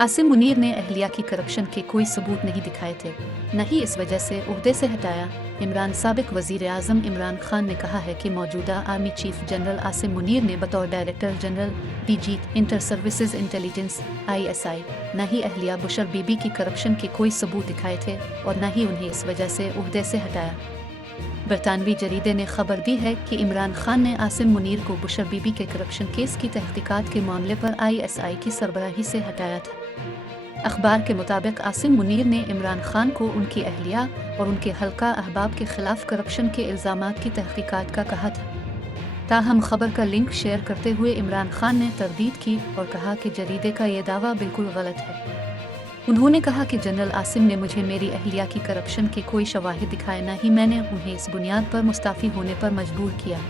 आसिम मुनीर ने अहलिया की करप्शन के कोई सबूत नहीं दिखाए थे, न ही इस वजह से ओहदे से हटाया। इमरान साबिक वज़ीर आज़म इमरान खान ने कहा है कि मौजूदा army chief general Asim Munir ने बतौर director general DG inter services intelligence ISI न ही अहलिया बुशर बीबी की करप्शन के कोई सबूत दिखाए थे और न ही उन्हें इस वजह से ओहदे से हटाया। बरतानवी जरीदे ने खबर दी है कि इमरान खान ने आसिम मुनीर को बुशर बीबी के करप्शन केस की तहकीकात के मामले पर ISI की सरबराही से हटाया था। अखबार के मुताबिक आसिम मुनीर ने इमरान खान को उनकी अहलिया और उनके हल्का अहबाब के खिलाफ करप्शन के इल्ज़ामात की तहकीकात का कहा था। ताहम खबर का लिंक शेयर करते हुए इमरान खान ने तरदीद की और कहा कि जरीदे का ये दावा बिल्कुल गलत है। उन्होंने कहा कि जनरल आसिम ने मुझे मेरी अहलिया की करप्शन के कोई शवाहिद दिखाए, न ही मैंने उन्हें इस बुनियाद पर मुस्ताफ़ी होने पर मजबूर किया।